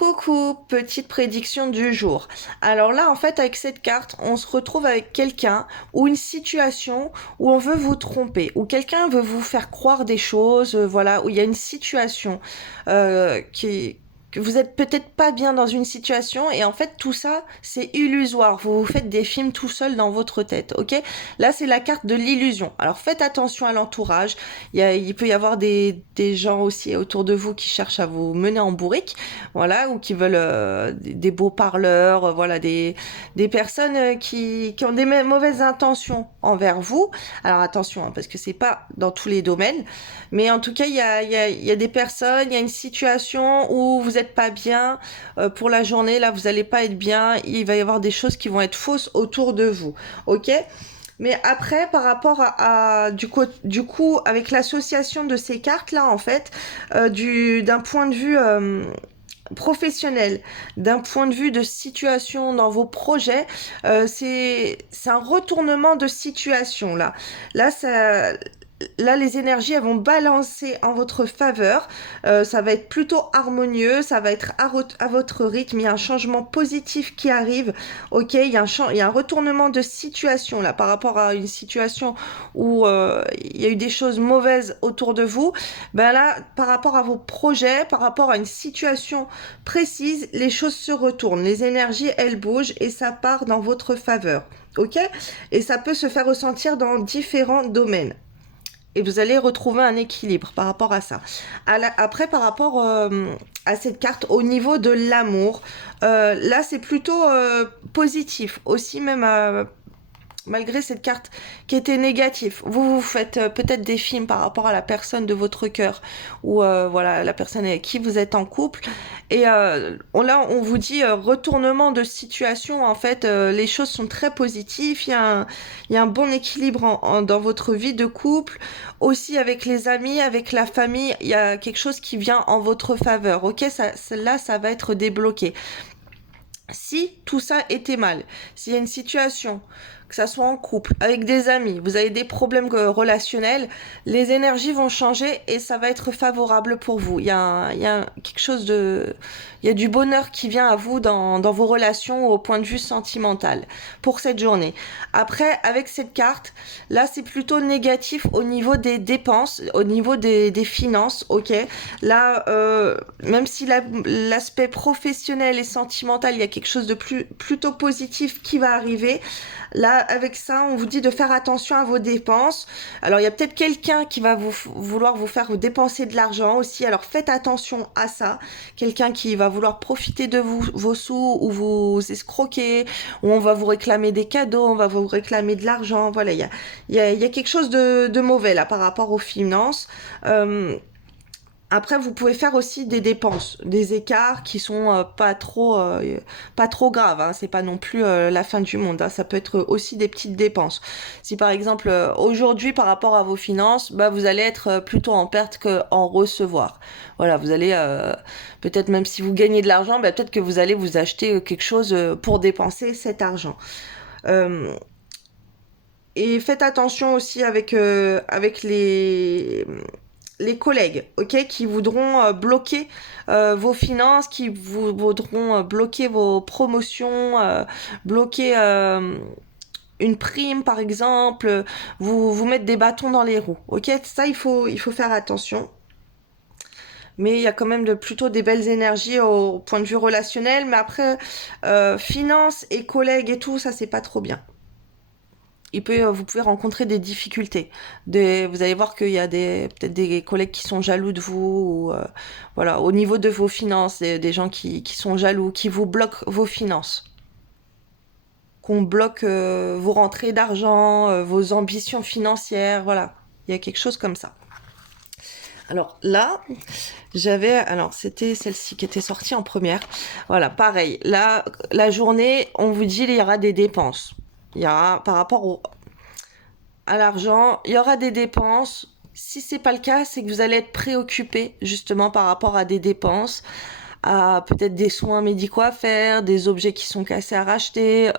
Coucou, petite prédiction du jour. Alors là, en fait, avec cette carte, on se retrouve avec quelqu'un ou une situation où on veut vous tromper, où quelqu'un veut vous faire croire des choses, voilà, où il y a une situation que vous êtes peut-être pas bien dans une situation et en fait tout ça c'est illusoire. Vous vous faites des films tout seul dans votre tête, ok? Là c'est la carte de l'illusion. Alors faites attention à l'entourage. Il peut y avoir des gens aussi autour de vous qui cherchent à vous mener en bourrique, voilà, ou qui veulent des beaux parleurs, voilà, des personnes qui ont des mauvaises intentions envers vous. Alors attention, hein, parce que c'est pas dans tous les domaines, mais en tout cas il y a des personnes, il y a une situation où vous êtes pas bien pour la journée, là vous allez pas être bien, il va y avoir des choses qui vont être fausses autour de vous, ok? Mais après, par rapport du coup, avec l'association de ces cartes-là, en fait, d'un point de vue professionnel, d'un point de vue de situation dans vos projets, c'est un retournement de situation là. Là, ça, Là, les énergies elles vont balancer en votre faveur. Ça va être plutôt harmonieux, ça va être à votre rythme. Il y a un changement positif qui arrive. Ok, il y a un retournement de situation là par rapport à une situation où il y a eu des choses mauvaises autour de vous. Ben là, par rapport à vos projets, par rapport à une situation précise, les choses se retournent. Les énergies, elles bougent et ça part dans votre faveur. Ok? Et ça peut se faire ressentir dans différents domaines et vous allez retrouver un équilibre par rapport à ça. Après, par rapport à cette carte, au niveau de l'amour, là c'est plutôt positif, aussi même malgré cette carte qui était négative. Vous faites peut-être des films par rapport à la personne de votre cœur ou voilà la personne avec qui vous êtes en couple et là on vous dit retournement de situation. En fait les choses sont très positives, il y a un bon équilibre dans votre vie de couple, aussi avec les amis, avec la famille, il y a quelque chose qui vient en votre faveur. Ok, là ça va être débloqué. Si tout ça était mal, s'il y a une situation, que ça soit en couple, avec des amis, vous avez des problèmes relationnels, les énergies vont changer et ça va être favorable pour vous. Quelque chose il y a du bonheur qui vient à vous dans vos relations au point de vue sentimental pour cette journée. Après, avec cette carte, là c'est plutôt négatif au niveau des dépenses, au niveau des finances, ok. Là, même si l'aspect professionnel et sentimental, il y a quelque chose de plutôt positif qui va arriver. Là, avec ça, on vous dit de faire attention à vos dépenses. Alors, il y a peut-être quelqu'un qui va vouloir vous faire dépenser de l'argent aussi. Alors, faites attention à ça. Quelqu'un qui va vouloir profiter de vos sous ou vous escroquer, ou on va vous réclamer des cadeaux, on va vous réclamer de l'argent. Voilà, il y a quelque chose de mauvais là par rapport aux finances. Après, vous pouvez faire aussi des dépenses, des écarts qui sont pas trop graves. Hein. C'est pas non plus la fin du monde. Hein. Ça peut être aussi des petites dépenses. Si par exemple aujourd'hui, par rapport à vos finances, bah vous allez être plutôt en perte qu'en recevoir. Voilà, vous allez peut-être même si vous gagnez de l'argent, bah, peut-être que vous allez vous acheter quelque chose pour dépenser cet argent. Euh, et faites attention aussi avec les collègues, ok, qui voudront bloquer vos finances, qui voudront bloquer vos promotions, bloquer une prime par exemple, vous mettre des bâtons dans les roues, ok. Ça il faut faire attention. Mais il y a quand même plutôt des belles énergies au point de vue relationnel. Mais après, finances et collègues et tout, ça c'est pas trop bien. Vous pouvez rencontrer des difficultés. Vous allez voir qu'il y a peut-être des collègues qui sont jaloux de vous, ou, voilà, au niveau de vos finances, des gens qui sont jaloux, qui vous bloquent vos finances, qu'on bloque vos rentrées d'argent, vos ambitions financières, voilà. Il y a quelque chose comme ça. Alors là, alors c'était celle-ci qui était sortie en première. Voilà, pareil. Là, la journée, on vous dit il y aura des dépenses. Il y aura, par rapport à l'argent, il y aura des dépenses. Si c'est pas le cas, c'est que vous allez être préoccupé justement par rapport à des dépenses. à peut-être des soins médicaux à faire, des objets qui sont cassés à racheter,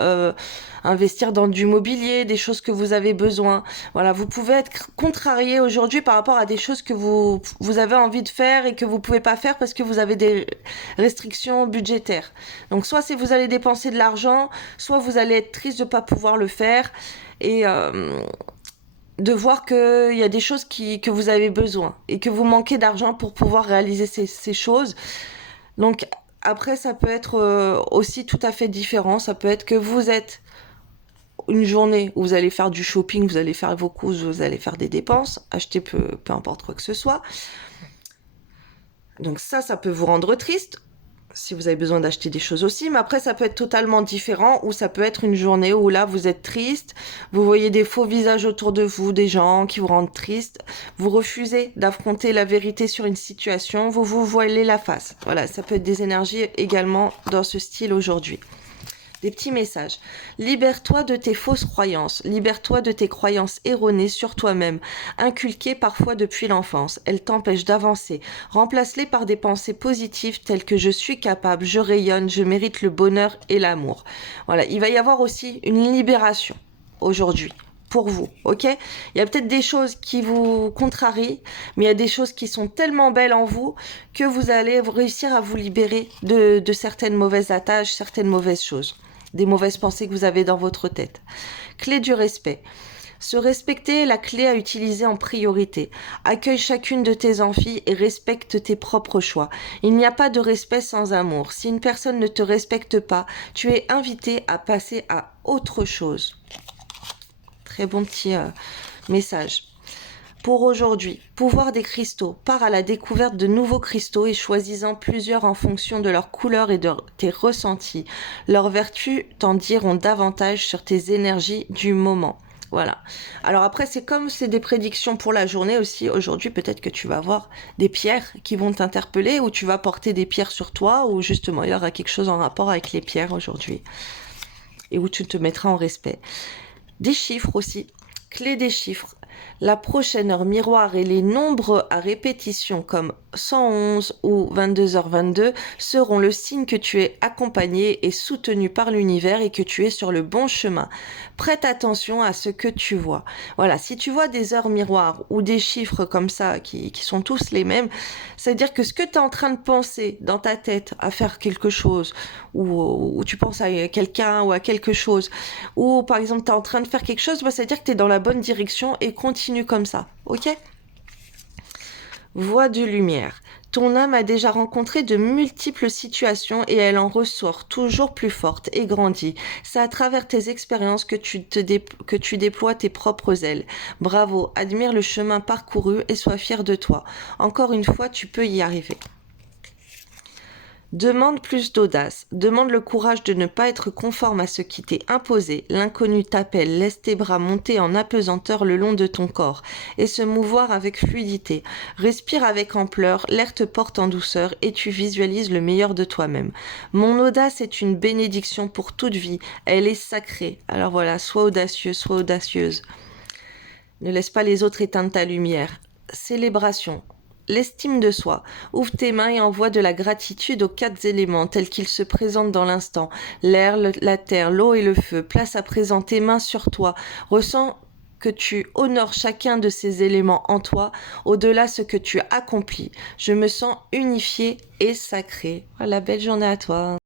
investir dans du mobilier, des choses que vous avez besoin. Voilà, vous pouvez être contrarié aujourd'hui par rapport à des choses que vous avez envie de faire et que vous pouvez pas faire parce que vous avez des restrictions budgétaires. Donc soit c'est vous allez dépenser de l'argent, soit vous allez être triste de pas pouvoir le faire et de voir qu'il y a des choses que vous avez besoin et que vous manquez d'argent pour pouvoir réaliser ces choses. Donc après, ça peut être aussi tout à fait différent. Ça peut être que vous êtes une journée où vous allez faire du shopping, vous allez faire vos courses, vous allez faire des dépenses, acheter peu importe quoi que ce soit. Donc ça peut vous rendre triste si vous avez besoin d'acheter des choses aussi, mais après ça peut être totalement différent, ou ça peut être une journée où là vous êtes triste, vous voyez des faux visages autour de vous, des gens qui vous rendent triste, vous refusez d'affronter la vérité sur une situation, vous vous voilez la face. Voilà, ça peut être des énergies également dans ce style aujourd'hui. Des petits messages. Libère-toi de tes fausses croyances. Libère-toi de tes croyances erronées sur toi-même, inculquées parfois depuis l'enfance. Elles t'empêchent d'avancer. Remplace-les par des pensées positives telles que je suis capable, je rayonne, je mérite le bonheur et l'amour. Voilà, il va y avoir aussi une libération aujourd'hui. Pour vous, ok? Il y a peut-être des choses qui vous contrarient, mais il y a des choses qui sont tellement belles en vous que vous allez réussir à vous libérer de certaines mauvaises attaches, certaines mauvaises choses, des mauvaises pensées que vous avez dans votre tête. Clé du respect. Se respecter est la clé à utiliser en priorité. Accueille chacune de tes envies et respecte tes propres choix. Il n'y a pas de respect sans amour. Si une personne ne te respecte pas, tu es invité à passer à autre chose. Très bon petit message. Pour aujourd'hui, pouvoir des cristaux. Pars à la découverte de nouveaux cristaux et choisis-en plusieurs en fonction de leur couleur et de tes ressentis. Leurs vertus t'en diront davantage sur tes énergies du moment. Voilà. Alors après, c'est des prédictions pour la journée aussi. Aujourd'hui, peut-être que tu vas voir des pierres qui vont t'interpeller, ou tu vas porter des pierres sur toi, ou justement, il y aura quelque chose en rapport avec les pierres aujourd'hui. Et où tu te mettras en respect. Des chiffres aussi. Clé des chiffres. La prochaine heure miroir et les nombres à répétition comme 111 ou 22h22 seront le signe que tu es accompagné et soutenu par l'univers et que tu es sur le bon chemin. Prête attention à ce que tu vois. Voilà, si tu vois des heures miroirs ou des chiffres comme ça qui sont tous les mêmes, ça veut dire que ce que tu es en train de penser dans ta tête à faire quelque chose, ou tu penses à quelqu'un ou à quelque chose, ou par exemple tu es en train de faire quelque chose, ça veut dire que tu es dans la bonne direction et continue comme ça, ok? Voix de lumière. Ton âme a déjà rencontré de multiples situations et elle en ressort toujours plus forte et grandie. C'est à travers tes expériences que tu déploies tes propres ailes. Bravo, admire le chemin parcouru et sois fier de toi. Encore une fois, tu peux y arriver. Demande plus d'audace, demande le courage de ne pas être conforme à ce qui t'est imposé. L'inconnu t'appelle, laisse tes bras monter en apesanteur le long de ton corps et se mouvoir avec fluidité. Respire avec ampleur, l'air te porte en douceur et tu visualises le meilleur de toi-même. Mon audace est une bénédiction pour toute vie, elle est sacrée. Alors voilà, sois audacieux, sois audacieuse. Ne laisse pas les autres éteindre ta lumière. Célébration. L'estime de soi. Ouvre tes mains et envoie de la gratitude aux 4 éléments tels qu'ils se présentent dans l'instant. L'air, la terre, l'eau et le feu. Place à présent tes mains sur toi. Ressens que tu honores chacun de ces éléments en toi, au-delà de ce que tu as accompli. Je me sens unifiée et sacrée. Voilà, belle journée à toi.